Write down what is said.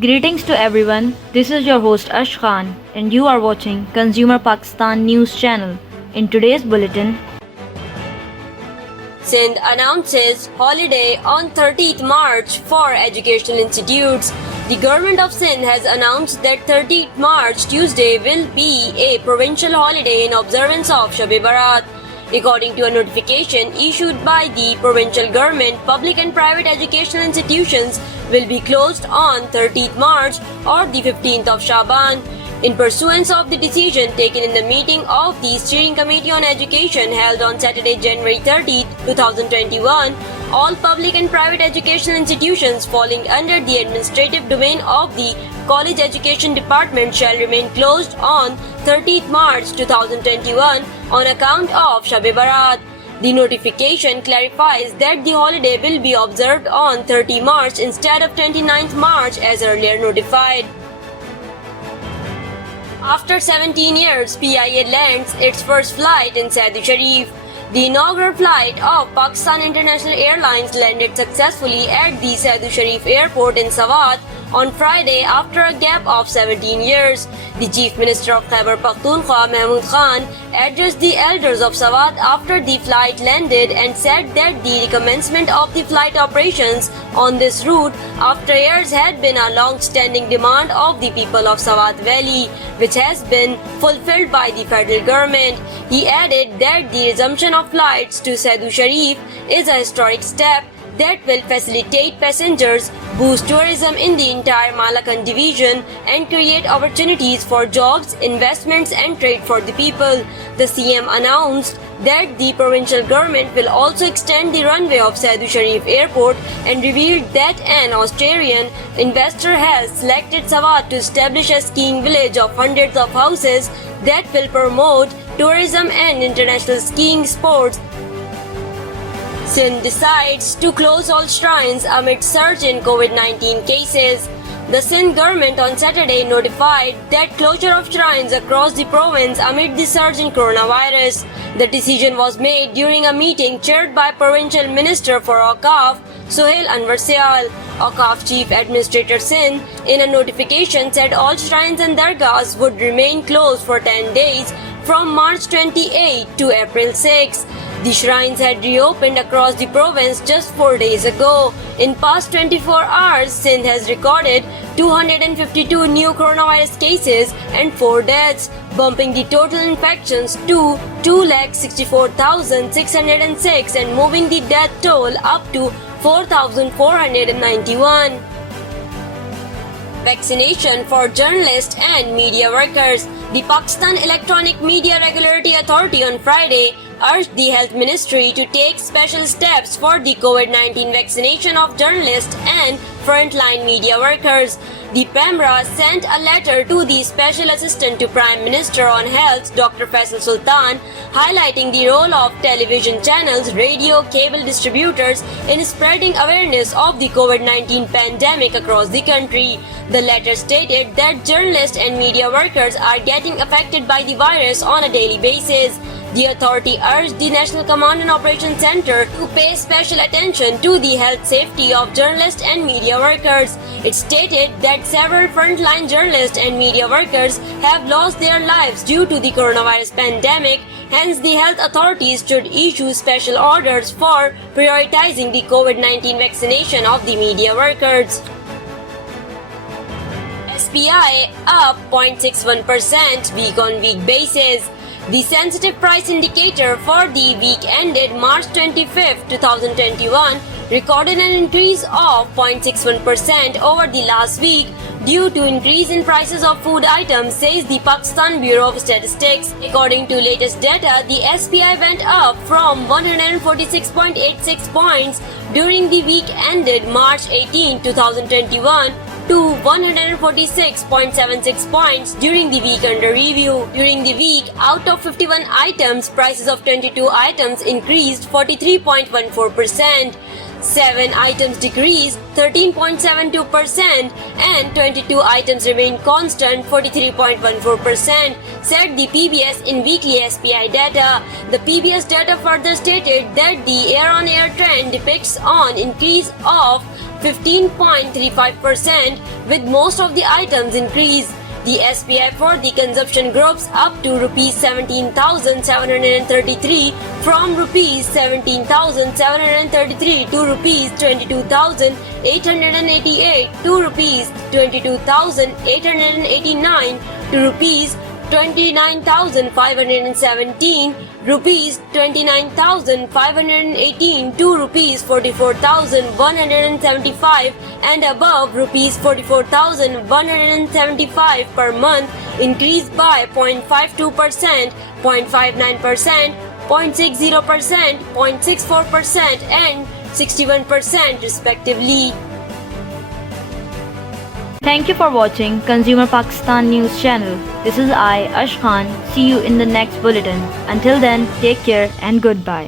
Greetings to everyone. This is your host Ash Khan and you are watching Consumer Pakistan News Channel. In today's bulletin, Sindh announces holiday on 30th March for educational institutes. The government of Sindh has announced that 30th March Tuesday will be a provincial holiday in observance of Shab-e-Barat. According to a notification issued by the provincial government, public and private educational institutions will be closed on 30th March or the 15th of Shaban. In pursuance of the decision taken in the meeting of the Steering Committee on Education held on Saturday, January 30, 2021, all public and private educational institutions falling under the administrative domain of the College Education Department shall remain closed on 30th March 2021 on account of Shab-e-Barat. The notification clarifies that the holiday will be observed on 30 March instead of 29th March as earlier notified. After 17 years, PIA lands its first flight in Sindh Sharif. The inaugural flight of Pakistan International Airlines landed successfully at the Sindh Sharif Airport in Swat on Friday after a gap of 17 years. The Chief Minister of Khyber Pakhtunkhwa, Mahmood Khan, addressed the elders of Swat after the flight landed and said that the recommencement of the flight operations on this route after years had been a long-standing demand of the people of Swat Valley, which has been fulfilled by the federal government. He added that the resumption of flights to Sindh Sharif is a historic step that will facilitate passengers, boost tourism in the entire Malakand division, and create opportunities for jobs, investments, and trade for the people. The CM announced that the provincial government will also extend the runway of Sindh Sharif Airport and revealed that an Australian investor has selected Swat to establish a skiing village of hundreds of houses that will promote tourism and international skiing sports. Sindh decides to close all shrines amid surge in COVID-19 cases. The Sindh government on Saturday notified that closure of shrines across the province amid the surge in coronavirus. The decision was made during a meeting chaired by Provincial Minister for Awqaf, Sohail Anwar Syal. Awqaf Chief Administrator Sindh, in a notification, said all shrines and dargahs would remain closed for 10 days from March 28 to April 6. The shrines had reopened across the province just 4 days ago. In past 24 hours, Sindh has recorded 252 new coronavirus cases and 4 deaths, bumping the total infections to 2,64,606 and moving the death toll up to 4,491. Vaccination for journalists and media workers. The Pakistan Electronic Media Regulatory Authority on Friday urged the Health Ministry to take special steps for the COVID-19 vaccination of journalists and frontline media workers. The PEMRA sent a letter to the Special Assistant to Prime Minister on Health, Dr. Faisal Sultan, highlighting the role of television channels, radio, cable distributors in spreading awareness of the COVID-19 pandemic across the country. The letter stated that journalists and media workers are getting affected by the virus on a daily basis. The authority urged the National Command and Operations Center to pay special attention to the health safety of journalists and media workers. It stated that several frontline journalists and media workers have lost their lives due to the coronavirus pandemic. Hence, the health authorities should issue special orders for prioritizing the COVID-19 vaccination of the media workers. SPI up 0.61% week-on-week basis. The sensitive price indicator for the week ended March 25, 2021 recorded an increase of 0.61% over the last week due to increase in prices of food items, says the Pakistan Bureau of Statistics. According to latest data, the SPI went up from 146.86 points during the week ended March 18, 2021 to 146.76 points during the week under review. During the week, out of 51 items, prices of 22 items increased 43.14%. 7 items decreased 13.72% and 22 items remained constant 43.14%, said the PBS in weekly SPI data. The PBS data further stated that the year-on-year trend depicts an increase of 15.35%, with most of the items increased. The SPI for the consumption groups up to Rs 17,733 from Rs 17,733 to Rs 22,888 to Rs 22,889 to Rs 29,517, Rs 29,518 to Rs 44,175 and above Rs 44,175 per month increased by 0.52%, 0.59%, 0.60%, 0.64% and 61% respectively. Thank you for watching Consumer Pakistan News Channel. This is I, Ash Khan. See you in the next bulletin. Until then, take care and goodbye.